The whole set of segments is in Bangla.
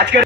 আজকের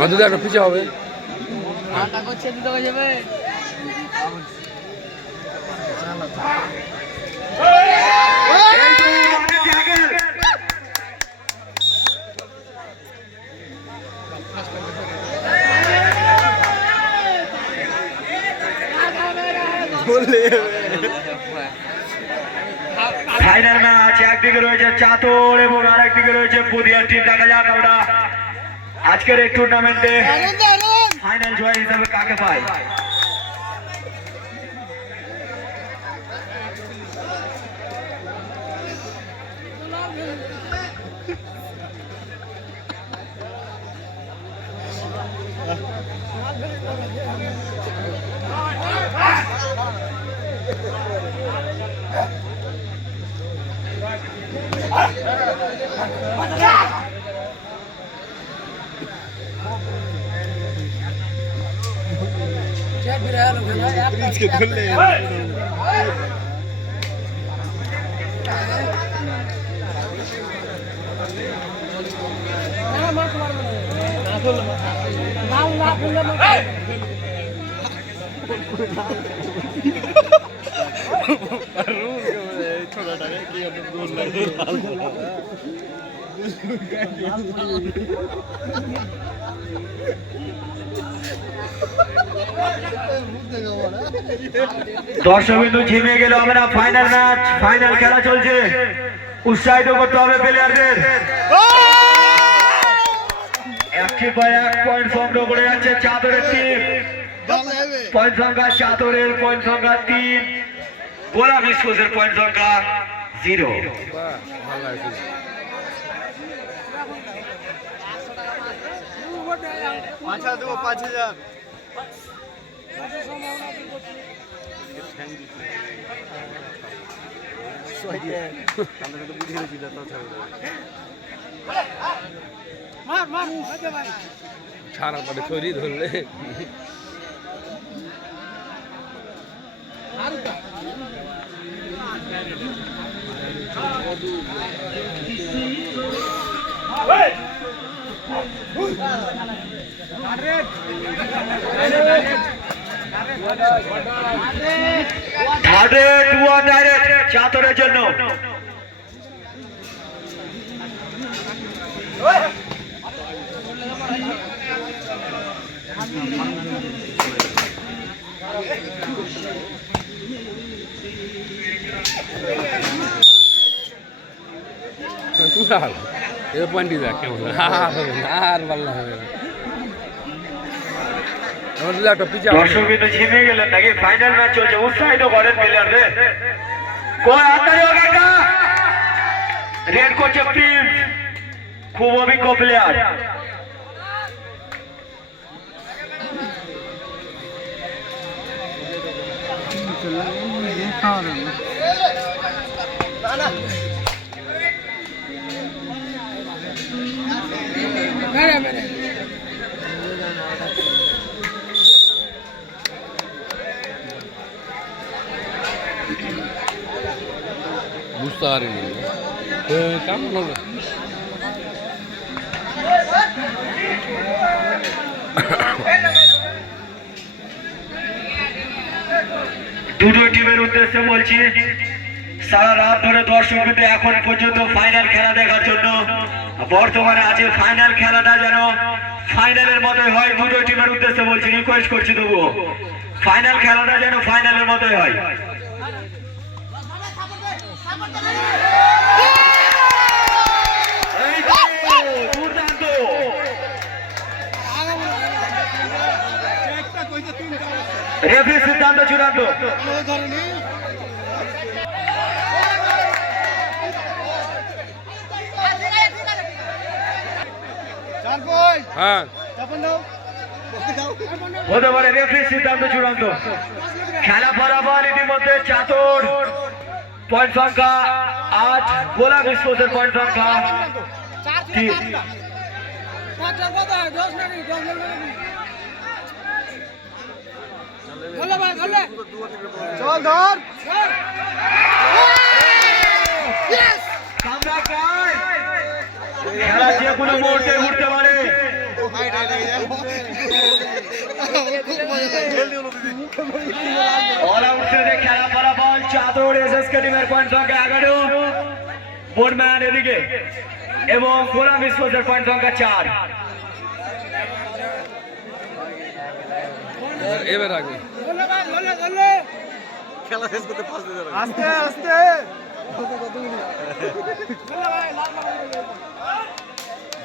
মধুদা একটা পিছিয়ে হবে ফাইনাল ম্যাচ, একদিকে রয়েছে চাতর এবং আরেকদিকে রয়েছে পুদিয়ার টিম। দেখা যাক আমরা আজকের এই টুর্নামেন্টে ফাইনাল জয় হিসাবে কাকে পাই। দর্শক বিন্দু ঝিমে গেল আমরা। ফাইনাল ম্যাচ, ফাইনাল খেলা চলছে। উৎসাহিত করতে হবে প্লেয়ারদের। একটি পর এক পয়েন্ট সংগ্রহ করে যাচ্ছে চাদরের টিম। পয়েন্ট সংখ্যা চাদরের পয়েন্ট সংখ্যা 3, গোলাপ স্পোর্টসের পয়েন্ট সংখ্যা 0। দেবো 5000। ছাড়া পরে শরীর ধরলে চাতরের জন্য পয়েন্ট দেখ কেমন আর ভালো হবে না। দর্শক কিন্তু ঝিমে গেলেন নাকি? ফাইনাল ম্যাচ চলছে, উৎসাহিত করেন প্লেয়ারদের। রেড করছে প্রিন্স, খুব অভিজ্ঞ প্লেয়ার। বুঝতে পারিনি কেমন হলো। দুটো টিমের উদ্দেশ্যে বলছি, সারা রাত ধরে দর্শক কিন্তু এখন পর্যন্ত ফাইনাল খেলা দেখার জন্য বর্তমানে আছে। ফাইনাল খেলাটা যেন ফাইনালের মতোই হয়। দুটো টিমের উদ্দেশ্যে বলছি, রিকোয়েস্ট করছি তবুও ফাইনাল খেলাটা যেন ফাইনালের মতোই হয়। রেফারি সিদ্ধান্ত চূড়ান্ত। চার পয়েন্ট হ্যাঁ চাপান দাও হতে পারে রেফারির সিদ্ধান্ত চূড়ান্ত। খেলা ফলাফল ইতিমধ্যে চাতর পয়েন্ট সংখ্যা 8, গোলাম স্পোর্টসের পয়েন্ট সংখ্যা 3। চল ধর খেলা যে কোনো মুহূর্তে উঠতে পারে। অল আউট শেষে খেলা ফলাফল চাদর এসএসকে টিমের পয়েন্ট সংখ্যা 11, বোনম্যান এদিকে, এবং গোলাম স্পোর্টসের পয়েন্ট সংখ্যা 4। এবার আগে আস্তে আস্তে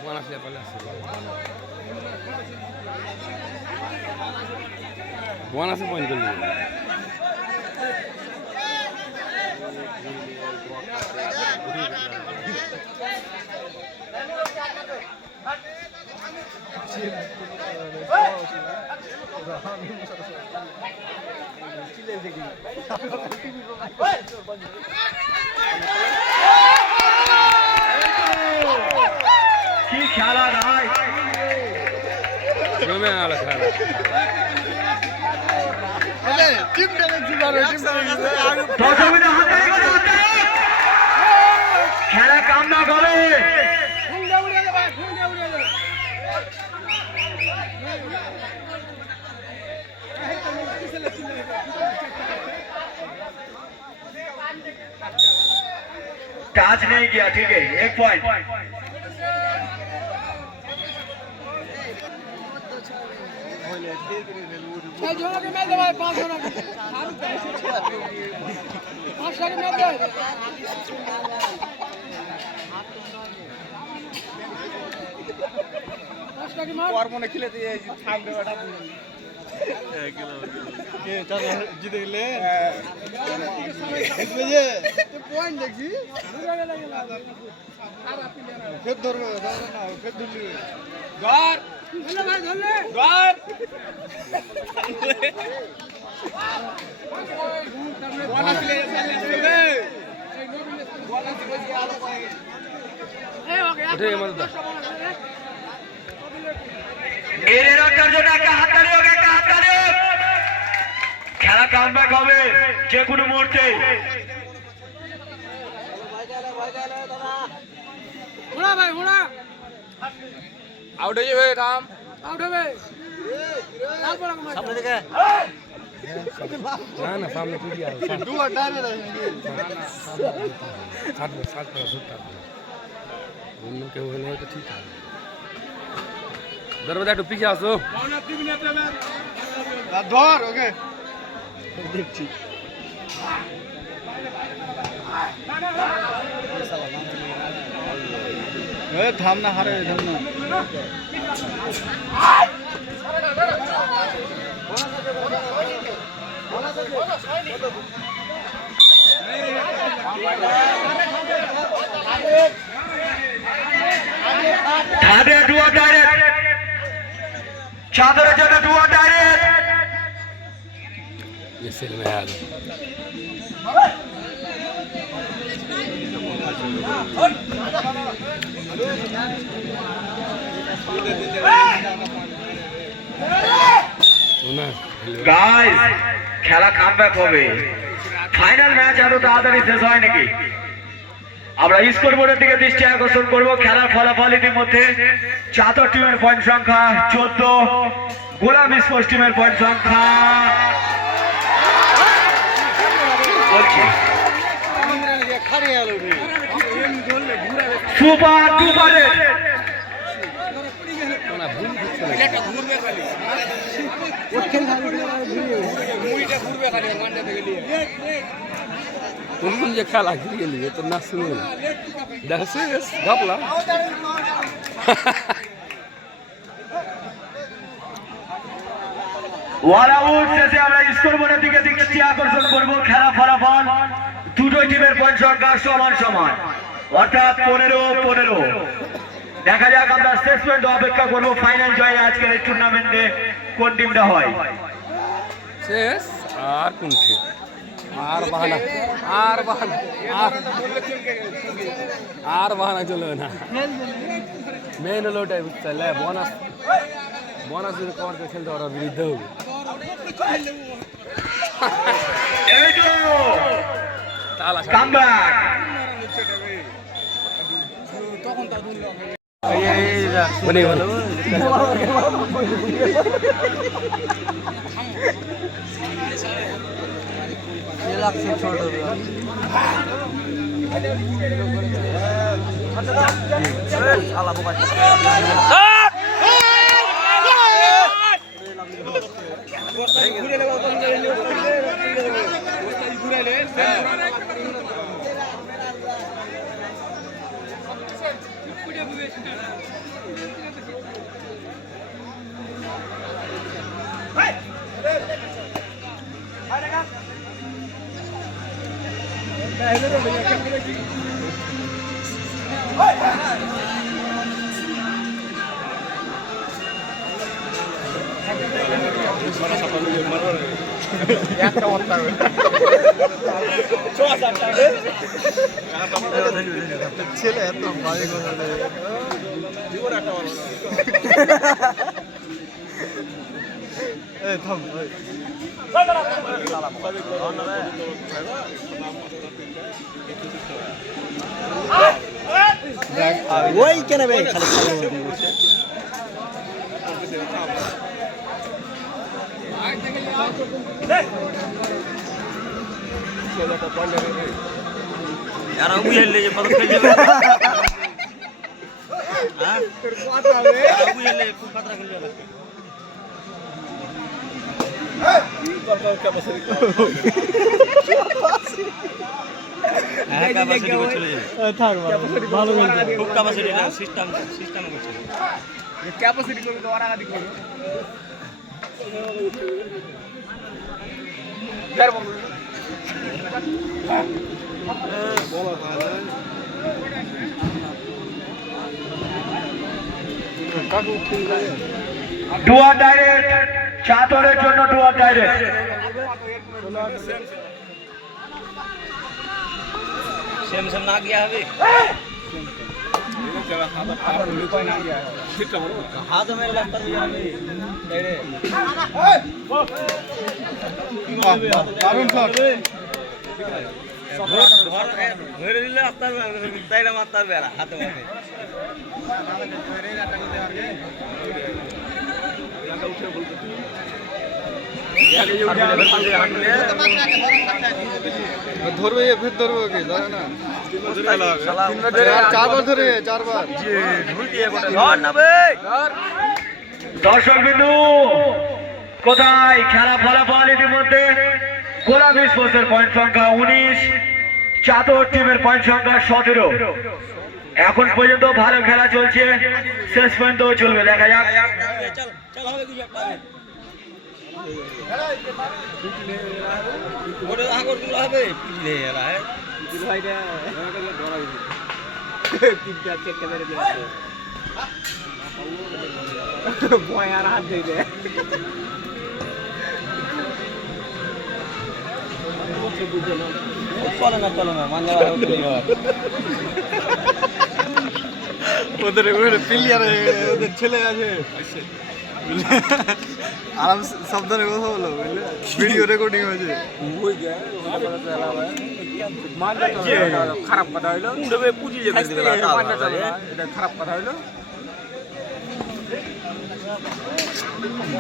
বোন আসলে পালে আসছে বোন আছে পয়েন্ট করলি কি খেলা ভাই, জমে আলো খেলা টিমটা দেখছি পারে দর্শকদের হাততালি করে হাততালি। খেলা কামনা করে टच नहीं किया, ठीक है, 1 पॉइंट। মনে খেলে দিয়ে থামবে ওটা জিতে গেলে পয়েন্ট দেখছি ফের ধরবে না ফের ধরলি ধর ধর উঠে আমাদের দা এর রটার জন্য একটা হাততালি হোক, একটা হাততালি হোক। খেলা কামব্যাক হবে যে কোনো মুহূর্তে। আউট হয়ে যাবে কাম না না সামনে তুই আর দুবার ডানে সাত ধরতে অন্য কেউ হলে হয়তো ঠিক আছে দরবাজা একটু পিছিয়ে আসো ধর ওকে দেখছি থাম না হারে থাম না ধারে ডুয়া ডাইরেক্ট, চাদরের জন্য ডুয়া ডাইরেক্ট। মিছিল में आ गए গাইস খেলা কামব্যাক হবে। ফাইনাল ম্যাচ এত তাড়াতাড়ি শেষ হয় নাকি? আমরা স্কোর বোর্ডের দিকে দৃষ্টি আকর্ষণ করব। খেলার ফলাফল ইতিমধ্যে চাদর টিমের পয়েন্ট সংখ্যা 14, গোলাম স্পোর্টস টিমের পয়েন্ট সংখ্যা বলছি সুপার ডুপারে কোন যে খেলা ঘিরে গেলি তো না শুনুন দেখছিস গাপলা ওয়াল আউট শেষে আমরা স্কোর বোর্ডের দিকে দৃষ্টি আকর্ষণ করব। খেলা ফলাফল দুটো টিমের পয়েন্ট সংখ্যা সমান সমান, অর্থাৎ 15-15। দেখা যাক আমরা শেষ পর্যন্ত অপেক্ষা করবো ফাইনাল জয়ে আজকের এই টুর্নামেন্টে কোন টিমটা হয়। শেষ আর কোনটি আর বাহানা আর বাহানা আর বাহানা চলবে না মেন হলো ওটাই বুঝতে পারলে বোনাস বোনাস যদি কভার করে খেলতে ওরা বিরুদ্ধে হবে এই তো তালা কামব্যাক বনে ছেলে এত বাজে কথা থাম ওই কেন খালি यार अबू ये ले जे पता खेल जेबे हां तेरे को आता है अबू ये ले खूब खतरा खेल जेबे कैपेसिटी को चले जाए থাক ভালো खूब कैपेसिटी ना सिस्टम को चले ক্যাপাসিটি করবে তো ওরা আদি করবে ডুয়ার ডাইরেক্ট চাদরের জন্য ডুয়ার ডাইরেক্ট सेम सेम ना गया है हाथ में लगता है यार দারুণ শট ধরে দিলে আপনার তাইলে মারতার বেলা হাতে মারে ধরবে ফের ধরবে কি জানে না চারবার ধরে চারবার দর্শক বিন্দু কোথায় খেলা ফলাফল ইতিমধ্যে গোলাপী স্পোর্টসের পয়েন্ট সংখ্যা 19, চাদর টিমের পয়েন্ট সংখ্যা 17। এখন পর্যন্ত ভালো খেলা চলছে, শেষ পর্যন্ত চলবে, দেখা যাক। चल चल হবে কিছু একটা ওরে আগর গুলো হবে পিছলে এরা है ভাইটা তিনটা চেকটা মেরে দিল ভয় আর হাত দিয়ে দে চলো না মান যাওয়া ওদের প্লেয়ার ওদের ছেলে আছে আরাম সাবধানে কথা বলো বুঝলে ভিডিও রেকর্ডিং হয়েছে খারাপ কথা হইলো পুঁজি যেতে দিবে এটা খারাপ কথা হইলো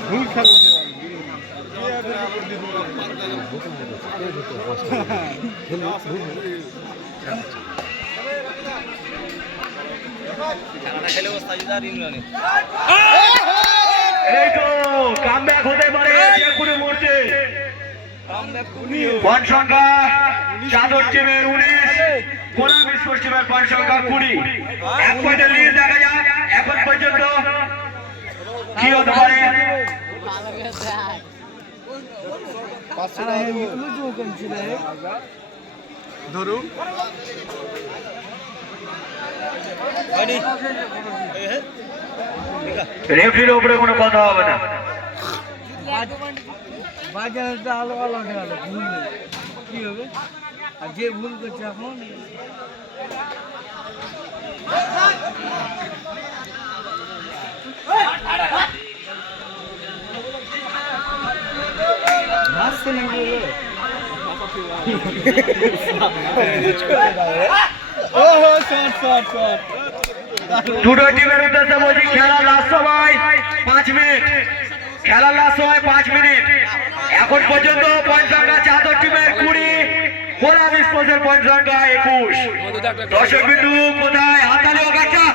ভুল খেলো খেলাটা খেলে ওস্তাদিদার ইমরানে এই তো কামব্যাক হতে পারে যে কোনো মুহূর্তে। পয়েন্ট সংখ্যা চাদর টিমের 19, গোলাপী স্পোর্টস টিমের পয়েন্ট সংখ্যা 20। এক পয়েন্টের লিড দেখা যাক এখন পর্যন্ত কি হতে পারে। ধরুন রেফারির উপরে কোনো কথা হবে না। বাজারটা আলো আলো গেল ভুল কি হবে আর যে ভুল করছে এখন আসছে নাকি ওহো শট শট শট দুটো টিমের উদ্দেশ্যে বলছি খেলার লাস্ট সময় 5 মিনিট। খেলার লাস্ট সময় 5 মিনিট। এখন পর্যন্ত পয়েন্ট সংখ্যা চাদর টিমের 20, গোলাম স্পোর্টসের পয়েন্ট সংখ্যা 21। দর্শক বিন্দু কোথায় হাতালি অপেক্ষা।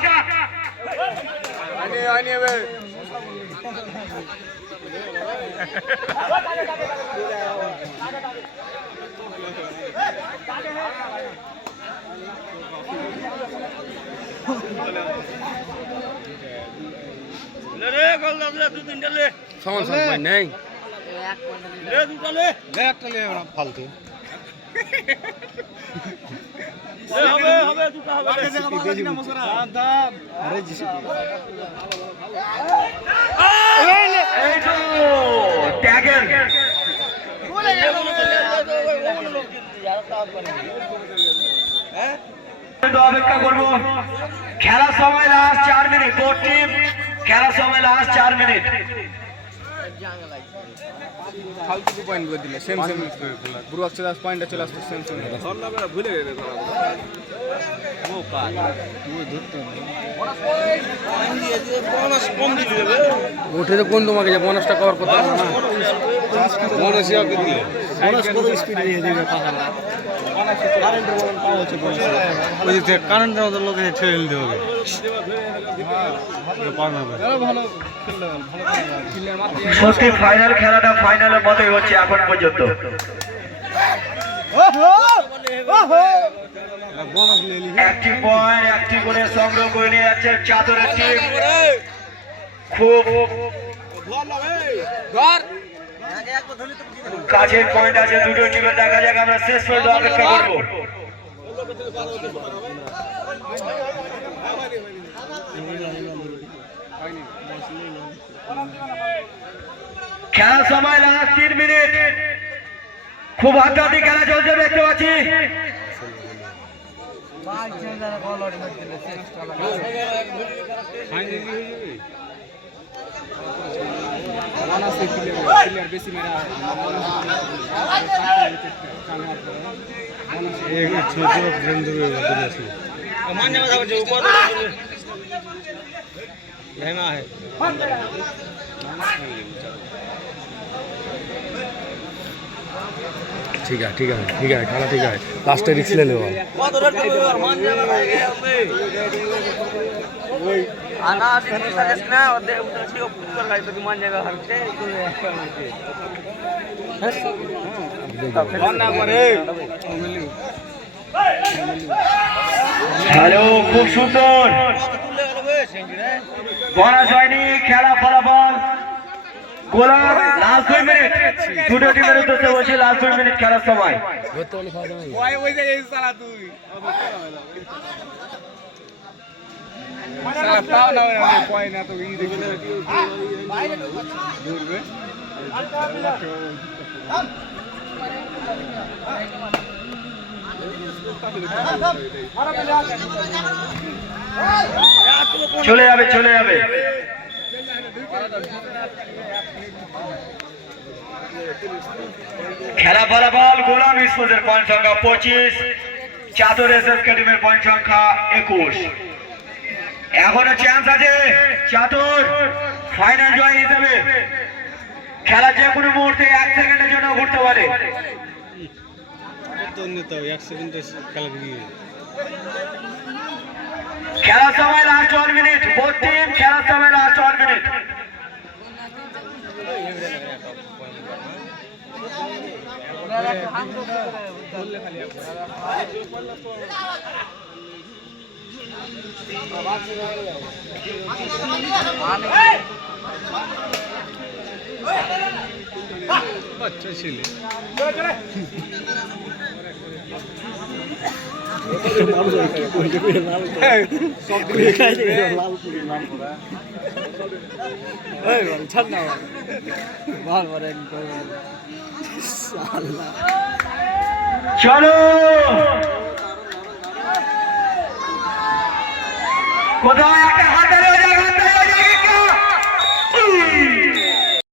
রে গোল দাও দু তিনটা লে সমান সমান পয়েন্ট নেই লে দুটো লে একটা নিয়ে ফালতু হবে হবে দুটো হবে আরে জিসি এই তো ট্যাগেল। অপেক্ষা করবো। খেলার সময় লাস্ট 4 মিনিট। বোর্ড টিম খেলার সময় লাস্ট 4 মিনিট। ফালতু পয়েন্ট করে দিলে সেম সেম পুরো চলে আসে পয়েন্টটা চলে আসছে সেম সেম ভুলে গেলে উঠে তো কোন তোমাকে যে বোনাসটা কভার করতে হবে না বোনাসই আগে দিলে বোনাস কত স্পিড দিয়ে দিবে কারেন্টের মতো লোকে ছেড়ে দিতে হবে ভালো সত্যি ফাইনাল খেলাটা ফাইনালের মতোই হচ্ছে এখন পর্যন্ত। একটি পয়েন্ট একটি করে সংগ্রহ করে নিয়ে যাচ্ছে চাদরের টিম। খুব কাছের পয়েন্ট আছে দুটো টিমের। দেখা যাক আমরা শেষ পর্যন্ত অপেক্ষা করবো। খেলার সময় লাস্ট 3 মিনিট। খুব হাতাহাতি খেলা চলছে দেখতে পাচ্ছি। ठीक है ठीक है ठीक है खाना ठीक है लास्ट रिक्स ले लो आना ना मान जाएगा हर से হ্যালো, খুব সুন্দর বোনাস হয়নি। খেলা ফলাফল গোলাম লাস্ট 2 মিনিট। দুটো টিমের উদ্দেশ্যে বলছি লাস্ট 2 মিনিট খেলার সময়। চলে যাবে চলে যাবে। খেলা ফলাফল গোলাম স্পোর্টসের পয়েন্ট সংখ্যা 25, চাদর এসএসকে টিমের পয়েন্ট সংখ্যা 21। এখনো চান্স আছে চাদর ফাইনাল জয় হিসেবে। খেলা যে কোনো মুহূর্তে 1 সেকেন্ডের জন্য ঘুরতে পারে। খেলার সময় লাস্ট 1 মিনিট। বোথ টিম খেলার সময় লাস্ট 1 মিনিট। বাচ্চা ছেলে চলো কোথাও একটা হাতে রয়ে